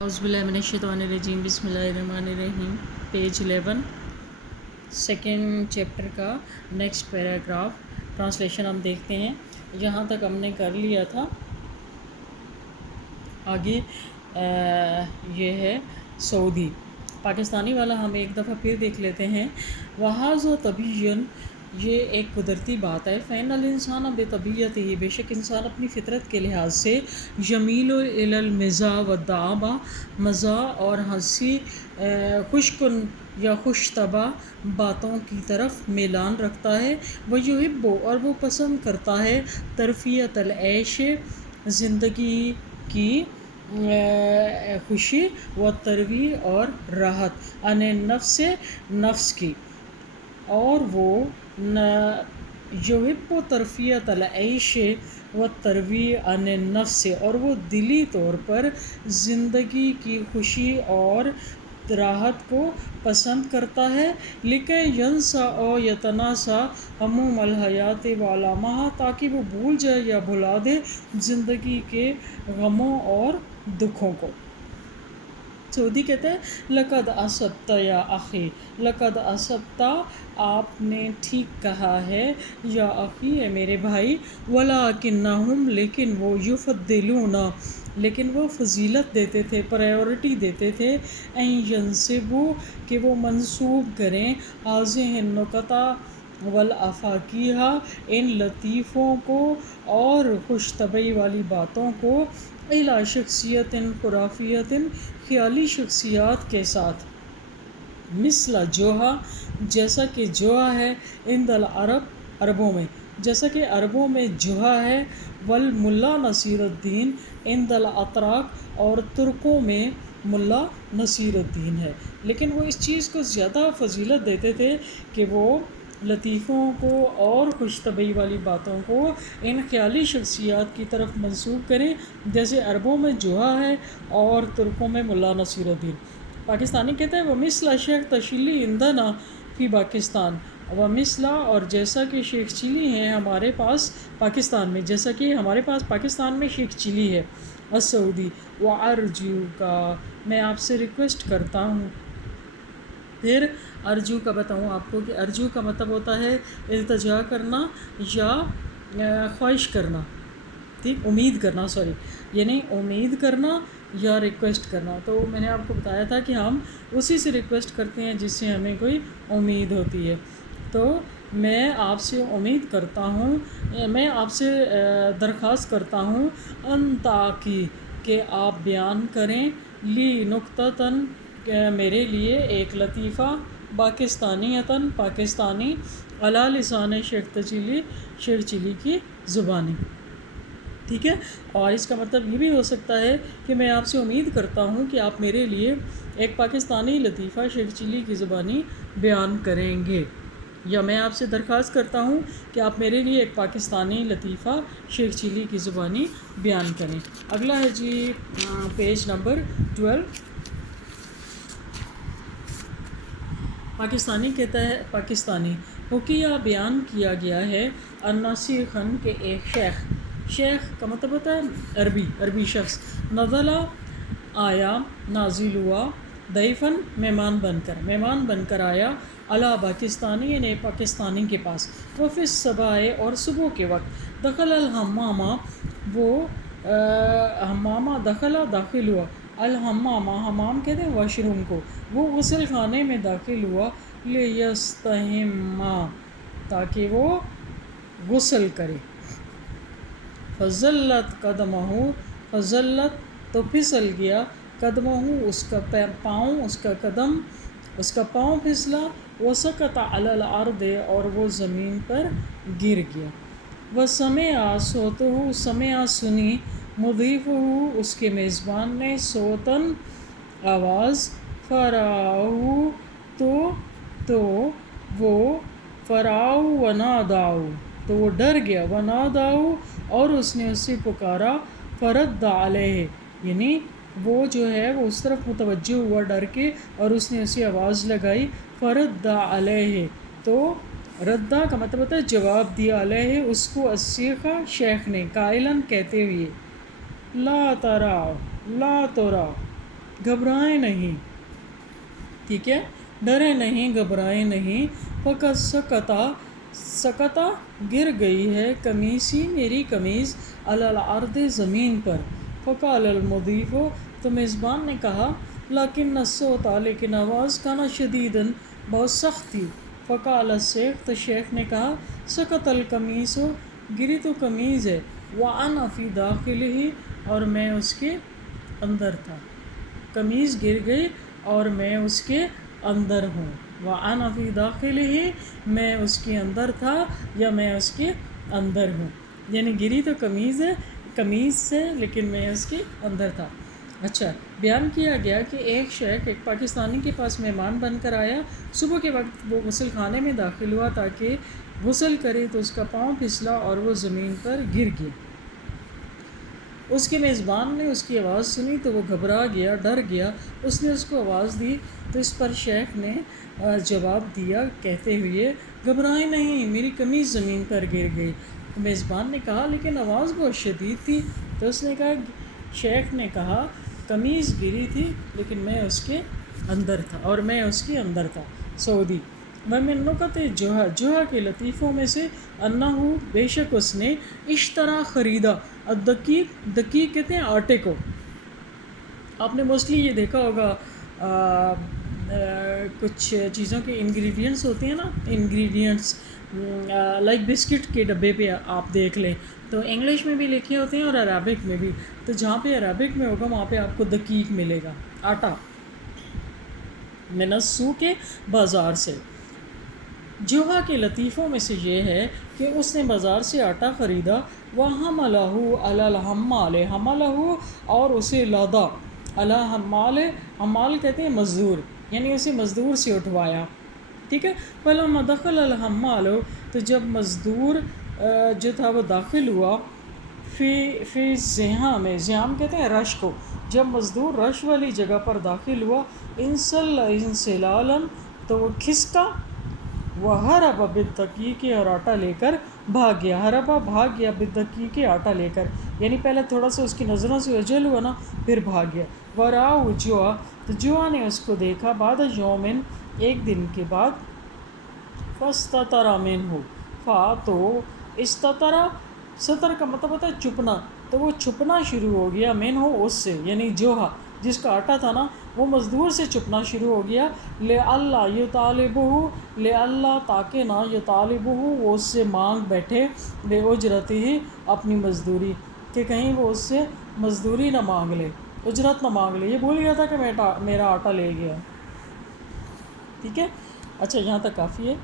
औज़ुबिल्लाहिमिनश्शैतानिर्रजीम बिस्मिल्लाहिर्रहमानिर्रहीम। Page 11 second chapter का next paragraph translation हम देखते हैं। जहाँ तक हमने कर लिया था आगे ये है सऊदी पाकिस्तानी वाला हम एक दफ़ा फिर देख लेते हैं। वहाज़ व तबीयन ये एक कुदरती बात है। फ़ैनल इंसान बेतबीयत ही बेशक इंसान अपनी फ़ितरत के लिहाज से जमील इलल मिज़ा व दाबा मज़ा और हंसी खुशकुन या खुशतबा बातों की तरफ मेलान रखता है। वह युहिब्बु और वो पसंद करता है तरफ़ियतल ऐश ज़िंदगी की खुशी व तरवी और राहत अने नफ्स की। और वो युहिब्बु तरफ़ियतल ऐश व तरवी अन नफ्स और वो दिली तौर पर ज़िंदगी की खुशी और राहत को पसंद करता है। लिके यंसा और यतनासा हमूमल हयात वालामहा ताकि वो भूल जाए या भुला दे ज़िंदगी के गमों और दुखों को। सऊदी कहते हैं लक़द असब्ता या अख़ी, लक़द असब्ता आपने ठीक कहा है, या अख़ी है मेरे भाई, वलाकिन्नहुम लेकिन वो युफ़द्दिलूना लेकिन वो फजीलत देते थे, प्रायोरिटी देते थे, ऐं यंसिबू कि वो मंसूब करें हाज़िहिन नुक़ता वल अफ़ाकीहा इन लतीफ़ों को और खुशतबई वाली बातों को इला शख्सियतिन खुराफियतिन ख़याली शख्सियात के साथ मिसला जोहा जैसा कि जोहा है इंदल अरब अरबों में जैसा कि अरबों में जोहा है, वल मुल्ला नसीरुद्दीन इंदल अतराक और तुर्कों में मुल्ला नसीरुद्दीन है। लेकिन वो इस चीज़ को ज़्यादा फजीलत देते थे कि वो लतीफ़ों को और खुशतबई वाली बातों को इन ख़याली शख्सियात की तरफ मंसूब करें, जैसे अरबों में जोहा है और तुर्कों में मुल्ला नसीरुद्दीन। पाकिस्तानी कहते हैं वह मिसला शेख तशीली इंदना फ़ी पाकिस्तान, व मिसला और जैसा कि शेख चिली हैं हमारे पास पाकिस्तान में, जैसा कि हमारे पास पाकिस्तान में शेख चिली है। सऊदी व अर्जू का मैं आपसे रिक्वेस्ट करता हूँ। फिर अर्जू का बताऊँ आपको कि अर्जू का मतलब होता है इल्तिजा करना या ख्वाहिश करना, ठीक, उम्मीद करना, सॉरी, यानी उम्मीद करना या रिक्वेस्ट करना। तो मैंने आपको बताया था कि हम उसी से रिक्वेस्ट करते हैं जिससे हमें कोई उम्मीद होती है। तो मैं आपसे उम्मीद करता हूँ, मैं आपसे दरख्वास्त करता हूँ ताकि कि आप बयान करें ली नुक्ततन मेरे लिए एक लतीफ़ा पाकिस्तानीतन पाकिस्तानी अला लिसान शेख चिली की ज़ुबानी, ठीक है। और इसका मतलब ये भी हो सकता है कि मैं आपसे उम्मीद करता हूँ कि आप मेरे लिए एक पाकिस्तानी लतीफ़ा शेख चिली की ज़ुबानी बयान करेंगे, या मैं आपसे दरख्वास्त करता हूँ कि आप मेरे लिए एक पाकिस्तानी लतीफ़ा शेख चिली की ज़ुबानी बयान करें। अगला है जी पेज नंबर 12। पाकिस्तानी कहता है पाकिस्तानी हुकिया बयान किया गया है अन्नासिखन के एक शेख का मतलब होता है अरबी शख्स, नज़ला आया नाजिल हुआ, दैफ़न मेहमान बनकर आया, अला पाकिस्तानी यानी पाकिस्तानी के पास, वफ़िस सबाए और सुबह के वक्त, दखल अल हम्मामा वो हम्मामा दखला दाखिल हुआ, अल हम्मामा हमाम कहते हैं वाशरूम को, वो गुस्ल खाने में दाखिल हुआ, ले यस्तहिम्मा ताकि वो गुस्ल करे, फ़ज़ल्लत कदमहू फ़ज़ल्लत तो फिसल गया, कदमहू उसका पाँव उसका पाँव फिसला, वसक़त अलल अर्द और वो ज़मीन पर गिर गया, वह समिआ सोतहू समिआ सुनी, मुज़ीफ़हू उसके मेज़बान ने, सोतन आवाज़, फ़राऊ तो वो फ़राऊ वनादाऊ तो वो डर गया, वनादाऊ और उसने उससे पुकारा, फ़रद्द अलैह यानी वो जो है वो उस तरफ मुतवज्जो हुआ डर के और उसने उसे आवाज़ लगाई, फ़रद्द अलैह तो रद्दा का मतलब होता है जवाब दिया, अलैह उसको, अस्सीखा शेख ने, काइलन कहते हुए, ला तरा گھبرائیں نہیں، ٹھیک ہے، ڈرے نہیں، گھبرائے نہیں، فقط سکتا گر گئی ہے قمیصی میری قمیض علی الارض زمین پر، فقال المضیف تو میزبان نے کہا لیکن الصوت لیکن آواز کانا شدیداً بہت سخت تھی، فقال الشیخ تو شیخ نے کہا سقط القمیص گری تو قمیض ہے، وانا فی داخلہ اور میں اس کے اندر تھا، قمیض گر گئی اور میں اس کے اندر ہوں، وَأَنَا فِي دَاخِلِهِ میں اس کے اندر تھا یا میں اس کے اندر ہوں، یعنی گری تو قمیض سے لیکن میں اس کے اندر تھا۔ اچھا، بیان کیا گیا کہ ایک شیخ ایک پاکستانی کے پاس مہمان بن کر آیا، صبح کے وقت وہ غسل خانے میں داخل ہوا تاکہ غسل کرے تو اس کا پاؤں پھسلا اور وہ زمین پر گر گیا۔ اس کے میزبان نے اس کی آواز سنی تو وہ گھبرا گیا، ڈر گیا، اس نے اس کو آواز دی تو اس پر شیخ نے جواب دیا کہتے ہوئے گھبرائیں نہیں، میری قمیض زمین پر گر گئی۔ تو میزبان نے کہا لیکن آواز بہت شدید تھی، تو اس نے کہا، شیخ نے کہا قمیض گری تھی لیکن میں اس کے اندر تھا اور میں اس کے اندر تھا۔ سعودی وَمِن نُکَتِ جوہا کے لطیفوں میں سے انہو بے شک اس نے اشترا خریدا دقیق کہتے ہیں آٹے کو، آپ نے موسٹلی یہ دیکھا ہوگا کچھ چیزوں کے انگریڈینٹس ہوتے ہیں نا، انگریڈینٹس لائک بسکٹ کے ڈبے پہ آپ دیکھ لیں تو انگلش میں بھی لکھے ہوتے ہیں اور عربک میں بھی، تو جہاں پہ عربک میں ہوگا وہاں پہ آپ کو دقیق ملے گا، آٹا، من السوق کے بازار سے۔ جوہا کے لطیفوں میں سے یہ ہے کہ اس نے بازار سے آٹا خریدا، وَحَمَلَهُ عَلَى الْحَمَّالِ حَمَلَهُ اور اسے لادا، عَلَى حَمَّالِ حمال کہتے ہیں مزدور، یعنی اسے مزدور سے اٹھوایا، ٹھیک ہے، فَلَمَّا دَخَلَ الْحَمَّالُ تو جب مزدور جو تھا وہ داخل ہوا، فی زحام میں، زحام کہتے ہیں رش کو، جب مزدور رش والی جگہ پر داخل ہوا، انسلالاً تو وہ کھسکا، وَهَرَبَ بِالدَّقِیقِ اور آٹا لے کر بھاگ گیا، ہربا بھاگ گیا، بالدقیق آٹا لے کر، یعنی پہلے تھوڑا سا اس کی نظروں سے اوجھل ہوا نا، پھر بھاگ گیا، وَرَآهُ جوہا تو جوہا نے اس کو دیکھا، بعد یومن ایک دن کے بعد، فَاسْتَتَرَ مِنْهُ تو استتر، ستر کا مطلب ہوتا ہے چھپنا، تو وہ چھپنا شروع ہو گیا، منہ اس سے، یعنی جوہا جس کا آٹا تھا نا وہ مزدور سے چھپنا شروع ہو گیا، لِأَلَّا يُطَالِبُهُ لِأَلَّا تاکہ نہ يُطَالِبُهُ وہ اس سے مانگ بیٹھے، بِأُجْرَتِهِ اپنی مزدوری، کہ کہیں وہ اس سے مزدوری نہ مانگ لے، اجرت نہ مانگ لے، یہ بھول گیا تھا کہ میرا آٹا لے گیا، ٹھیک ہے۔ اچھا یہاں تک کافی ہے۔